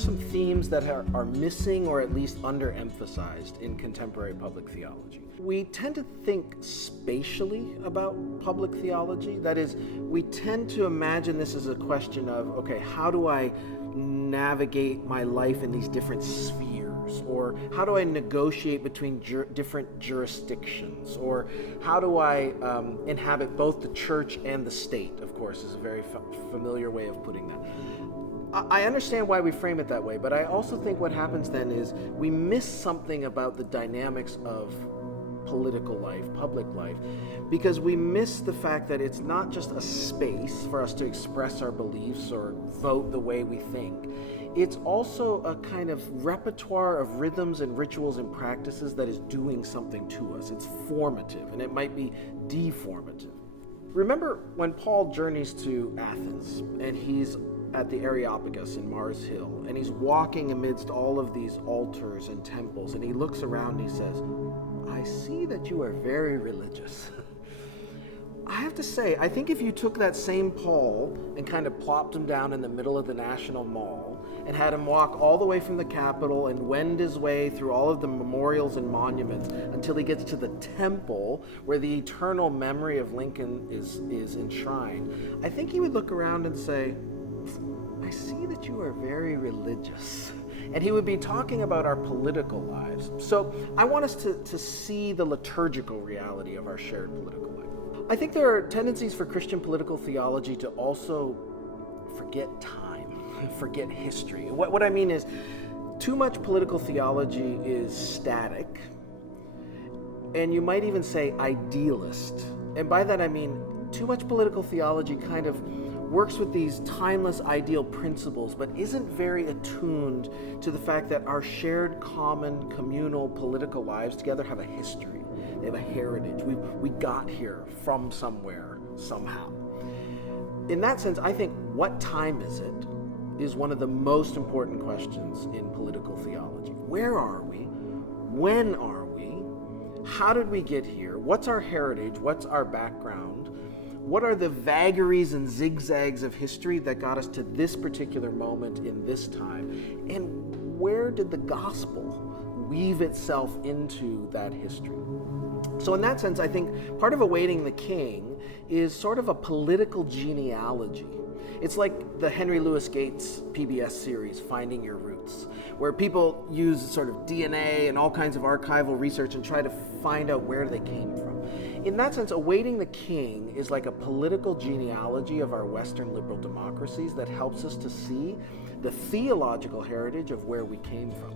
some themes that are missing or at least underemphasized in contemporary public theology. We tend to think spatially about public theology. That is, we tend to imagine this as a question of, okay, how do I navigate my life in these different spheres? Or how do I negotiate between different jurisdictions? Or how do I inhabit both the church and the state, of course, is a very familiar way of putting that. I understand why we frame it that way, but I also think what happens then is we miss something about the dynamics of political life, public life, because we miss the fact that it's not just a space for us to express our beliefs or vote the way we think. It's also a kind of repertoire of rhythms and rituals and practices that is doing something to us. It's formative, and it might be deformative. Remember when Paul journeys to Athens, and he's at the Areopagus in Mars Hill, and he's walking amidst all of these altars and temples, and he looks around and he says, "I see that you are very religious." I have to say, I think if you took that same Paul and kind of plopped him down in the middle of the National Mall and had him walk all the way from the Capitol and wend his way through all of the memorials and monuments until he gets to the temple where the eternal memory of Lincoln is enshrined, I think he would look around and say, "I see that you are very religious." And he would be talking about our political lives. So I want us to see the liturgical reality of our shared political life. I think there are tendencies for Christian political theology to also forget time, forget history. What I mean is, too much political theology is static, and you might even say idealist. And by that I mean, too much political theology kind of works with these timeless ideal principles, but isn't very attuned to the fact that our shared common communal political lives together have a history. They have a heritage. We got here from somewhere, somehow. In that sense, I think what time is it is one of the most important questions in political theology. Where are we? When are we? How did we get here? What's our heritage? What's our background? What are the vagaries and zigzags of history that got us to this particular moment in this time? And where did the gospel weave itself into that history? So in that sense, I think part of awaiting the king is sort of a political genealogy. It's like the Henry Louis Gates PBS series, Finding Your Roots, where people use sort of DNA and all kinds of archival research and try to find out where they came from. In that sense, awaiting the king is like a political genealogy of our Western liberal democracies that helps us to see the theological heritage of where we came from.